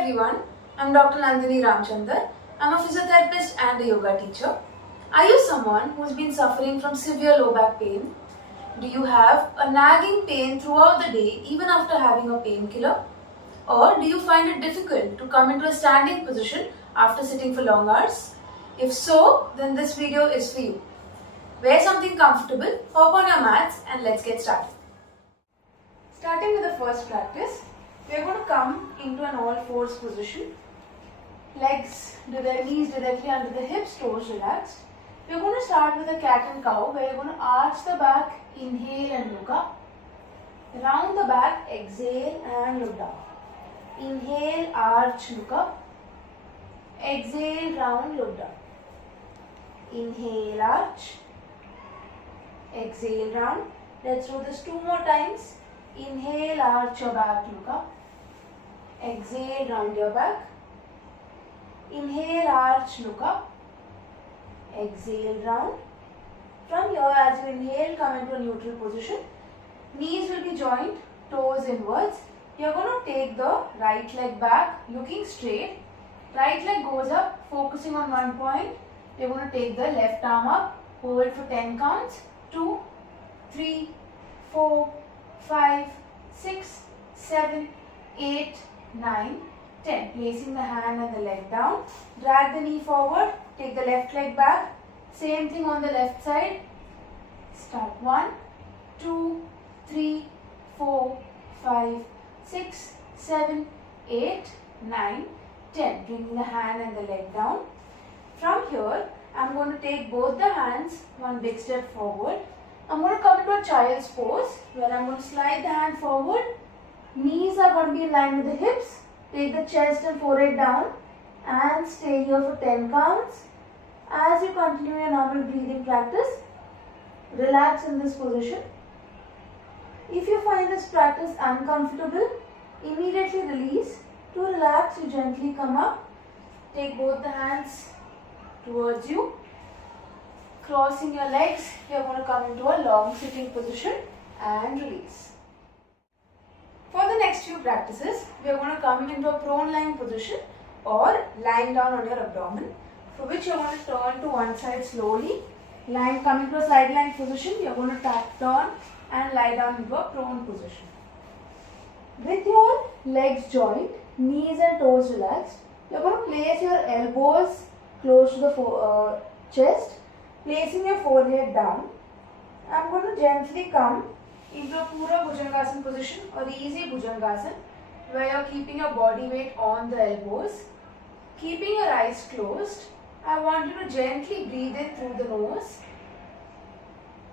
everyone, I'm Dr. Nandini Ramchandar. I'm a physiotherapist and a yoga teacher. Are you someone who's been suffering from severe low back pain? Do you have a nagging pain throughout the day even after having a painkiller? Or do you find it difficult to come into a standing position after sitting for long hours? If so, then this video is for you. Wear something comfortable, hop on your mats and let's get started. Starting with the first practice, we are going to come into an all fours position. Legs, knees directly under the hips, toes relaxed. We are going to start with a cat and cow where you are going to arch the back, inhale and look up. Round the back, exhale and look down. Inhale, arch, look up. Exhale, round, look down. Inhale, arch. Exhale, round. Let's do this 2 more times. Inhale, arch your back, look up. Exhale, round your back. Inhale, arch, look up. Exhale, round. From here, as you inhale, come into a neutral position. Knees will be joined, toes inwards. You're going to take the right leg back, looking straight. Right leg goes up, focusing on one point. You're going to take the left arm up, hold for 10 counts. 2, 3, 4, 5, 6, 7, 8, 9, 10. Placing the hand and the leg down. Drag the knee forward. Take the left leg back. Same thing on the left side. Start 1, 2, 3, 4, 5, 6, 7, 8, 9, 10. Bringing the hand and the leg down. From here, I'm going to take both the hands, one big step forward. I'm going to come into a child's pose where I'm going to slide the hand forward. Knees are going to be in line with the hips. Take the chest and forehead down and stay here for 10 counts. As you continue your normal breathing practice, relax in this position. If you find this practice uncomfortable, immediately release. To relax, you gently come up. Take both the hands towards you. Crossing your legs, you are going to come into a long sitting position and release. For the next few practices, we are going to come into a prone lying position or lying down on your abdomen, for which you are going to turn to one side slowly. Coming to a side lying position, you are going to turn and lie down into a prone position. With your legs joined, knees and toes relaxed, you are going to place your elbows close to the chest, placing your forehead down. I am going to gently come into a Pura Bhujangasana position or easy Bhujangasana where you are keeping your body weight on the elbows. Keeping your eyes closed, I want you to gently breathe in through the nose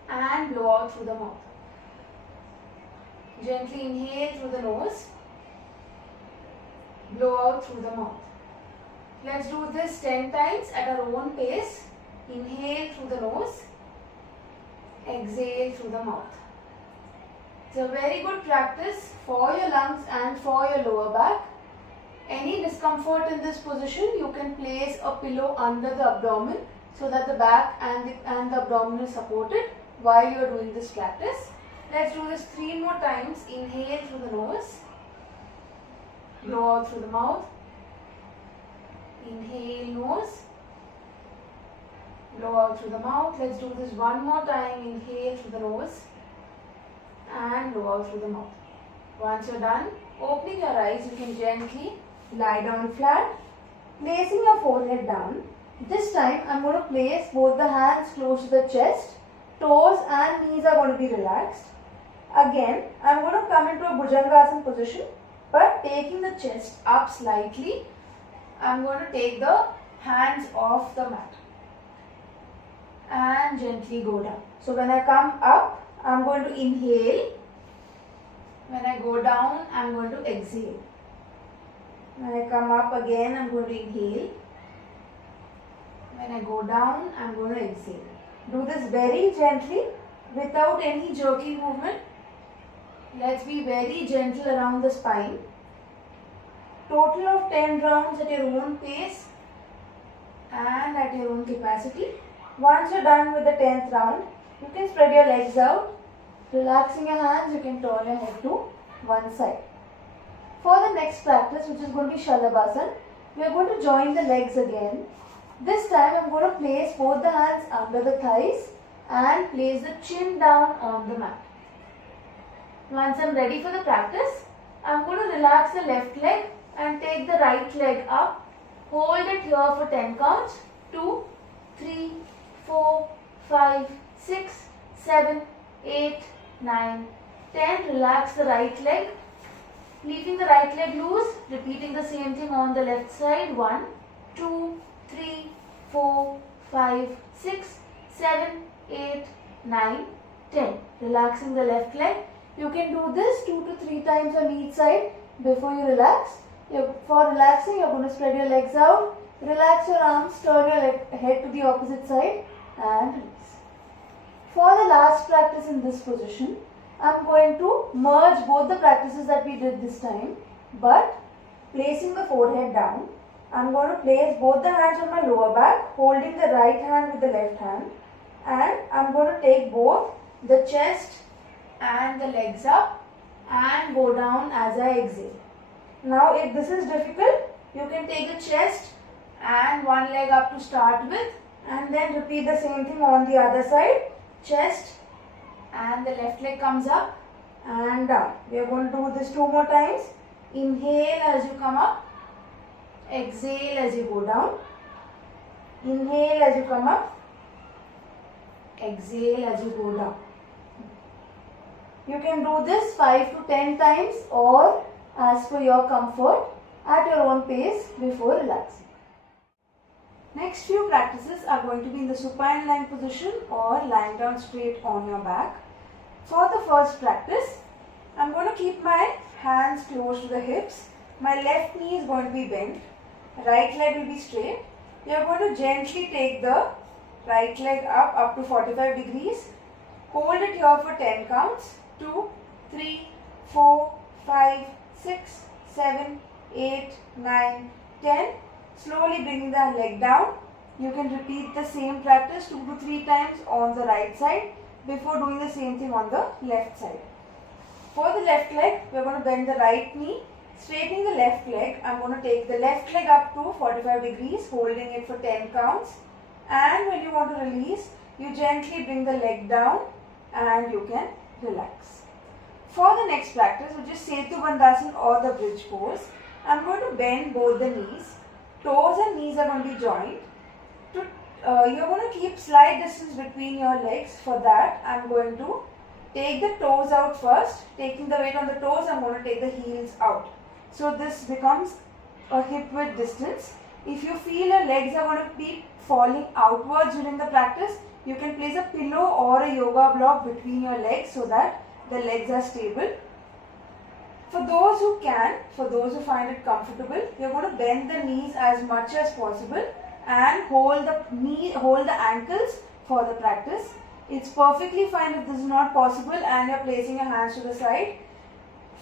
and blow out through the mouth. Gently inhale through the nose, blow out through the mouth. Let's do this 10 times at our own pace. Inhale through the nose, exhale through the mouth. It's a very good practice for your lungs and for your lower back. Any discomfort in this position, you can place a pillow under the abdomen so that the back and the abdomen is supported while you are doing this practice. Let's do this 3 more times. Inhale through the nose, blow out through the mouth. Inhale nose, blow out through the mouth. Let's do this 1 more time. Inhale through the nose and blow out through the mouth. Once you're done, opening your eyes, you can gently lie down flat, placing your forehead down. This time I'm going to place both the hands close to the chest. Toes and knees are going to be relaxed. Again, I'm going to come into a Bhujangasana position, but taking the chest up slightly. I'm going to take the hands off the mat and gently go down. So when I come up, I'm going to inhale. When I go down, I'm going to exhale. When I come up again, I'm going to inhale. When I go down, I'm going to exhale. Do this very gently without any jerky movement. Let's be very gentle around the spine. Total of 10 rounds at your own pace and at your own capacity. Once you're done with the 10th round, you can spread your legs out. Relaxing your hands, you can turn your head to one side. For the next practice, which is going to be Shalabhasan, we are going to join the legs again. This time I am going to place both the hands under the thighs and place the chin down on the mat. Once I am ready for the practice, I am going to relax the left leg and take the right leg up. Hold it here for 10 counts. 2, 3, 4, 5, 6, 7, 8, 9, 10. Relax the right leg. Leaving the right leg loose. Repeating the same thing on the left side. 1, 2, 3, 4, 5, 6, 7, 8, 9, 10. Relaxing the left leg. You can do this 2 to 3 times on each side before you relax. For relaxing, you are going to spread your legs out. Relax your arms, turn your head to the opposite side and release. For the last practice in this position, I am going to merge both the practices that we did this time, but placing the forehead down. I am going to place both the hands on my lower back, holding the right hand with the left hand, and I am going to take both the chest and the legs up and go down as I exhale. Now if this is difficult, you can take the chest and one leg up to start with and then repeat the same thing on the other side. Chest and the left leg comes up and down. We are going to do this 2 more times. Inhale as you come up. Exhale as you go down. Inhale as you come up. Exhale as you go down. You can do this 5 to 10 times or as per your comfort at your own pace before relaxing. Next few practices are going to be in the supine lying position or lying down straight on your back. For the first practice, I am going to keep my hands close to the hips. My left knee is going to be bent. Right leg will be straight. You are going to gently take the right leg up to 45 degrees. Hold it here for 10 counts. 2, 3, 4, 5, 6, 7, 8, 9, 10. Slowly bringing the leg down. You can repeat the same practice 2 to 3 times on the right side before doing the same thing on the left side. For the left leg, we are going to bend the right knee. Straightening the left leg, I am going to take the left leg up to 45 degrees, holding it for 10 counts. And when you want to release, you gently bring the leg down and you can relax. For the next practice, which is Setu Bandhasan or the bridge pose, I am going to bend both the knees. Toes and knees are going to be joined. You are going to keep slight distance between your legs. For that, I am going to take the toes out first. Taking the weight on the toes, I am going to take the heels out. So this becomes a hip width distance. If you feel your legs are going to be falling outwards during the practice, you can place a pillow or a yoga block between your legs so that the legs are stable. For those who can, for those who find it comfortable, you are going to bend the knees as much as possible and hold the ankles for the practice. It's perfectly fine if this is not possible and you are placing your hands to the side.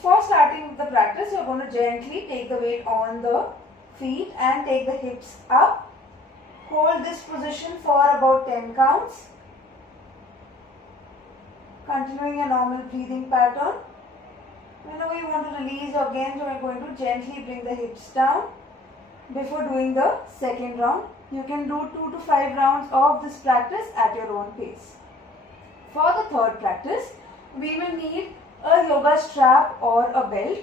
For starting the practice, you are going to gently take the weight on the feet and take the hips up. Hold this position for about 10 counts. Continuing a normal breathing pattern. Whenever you want to release again, you are going to gently bring the hips down before doing the second round. You can do 2 to 5 rounds of this practice at your own pace. For the third practice, we will need a yoga strap or a belt.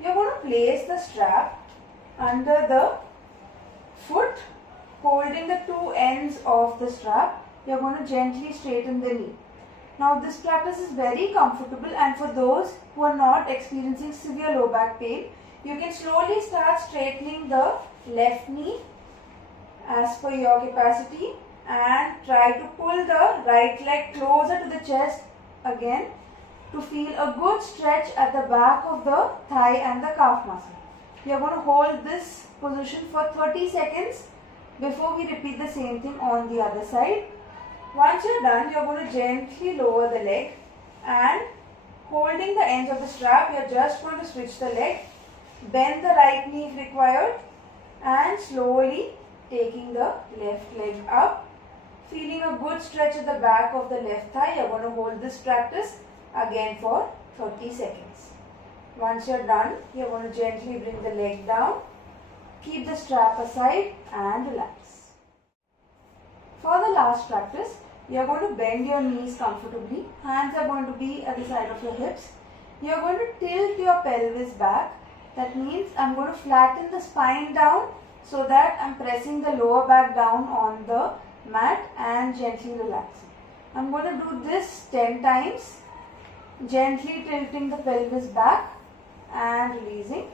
You are going to place the strap under the foot, holding the 2 ends of the strap. You are going to gently straighten the knee. Now this practice is very comfortable, and for those who are not experiencing severe low back pain, you can slowly start straightening the left knee as per your capacity and try to pull the right leg closer to the chest again to feel a good stretch at the back of the thigh and the calf muscle. You are going to hold this position for 30 seconds before we repeat the same thing on the other side. Once you are done, you are going to gently lower the leg and holding the ends of the strap, you are just going to switch the leg, bend the right knee if required and slowly taking the left leg up. Feeling a good stretch at the back of the left thigh, you are going to hold this practice again for 30 seconds. Once you're done, you're going to gently bring the leg down, keep the strap aside and relax. For the last practice, you're going to bend your knees comfortably. Hands are going to be at the side of your hips. You're going to tilt your pelvis back. That means I'm going to flatten the spine down so that I'm pressing the lower back down on the mat and gently relaxing. I'm going to do this 10 times, gently tilting the pelvis back and releasing.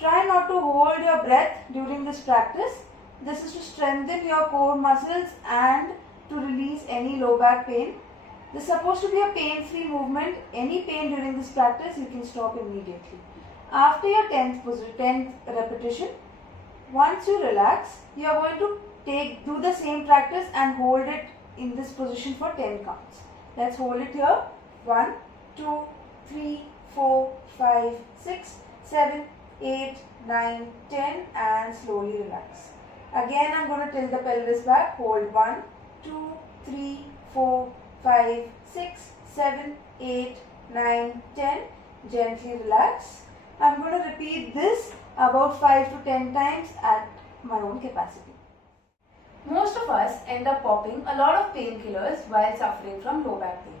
Try not to hold your breath during this practice. This is to strengthen your core muscles and to release any low back pain. This is supposed to be a pain-free movement. Any pain during this practice, you can stop immediately. After your 10th repetition, once you relax, you are going to do the same practice and hold it in this position for 10 counts. Let's hold it here. 1, 2, 3, 4, 5, 6, 7, 8, 9, 10 and slowly relax. Again, I'm going to tilt the pelvis back. Hold 1, 2, 3, 4, 5, 6, 7, 8, 9, 10. Gently relax. I'm going to repeat this about 5 to 10 times at my own capacity. Most of us end up popping a lot of painkillers while suffering from low back pain.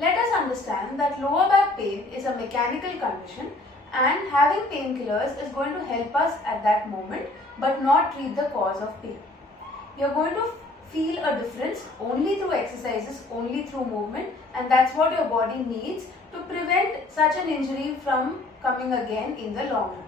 Let us understand that lower back pain is a mechanical condition and having painkillers is going to help us at that moment but not treat the cause of pain. You are going to feel a difference only through exercises, only through movement, and that's what your body needs to prevent such an injury from coming again in the long run.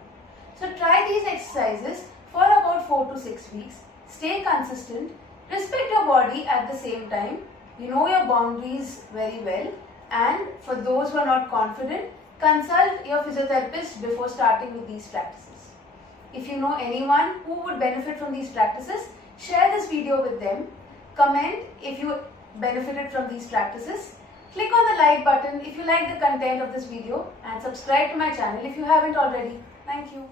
So try these exercises for about 4 to 6 weeks. Stay consistent, respect your body at the same time, you know your boundaries very well, and for those who are not confident, consult your physiotherapist before starting with these practices. If you know anyone who would benefit from these practices, share this video with them, comment if you benefited from these practices, click on the like button if you like the content of this video and subscribe to my channel if you haven't already. Thank you.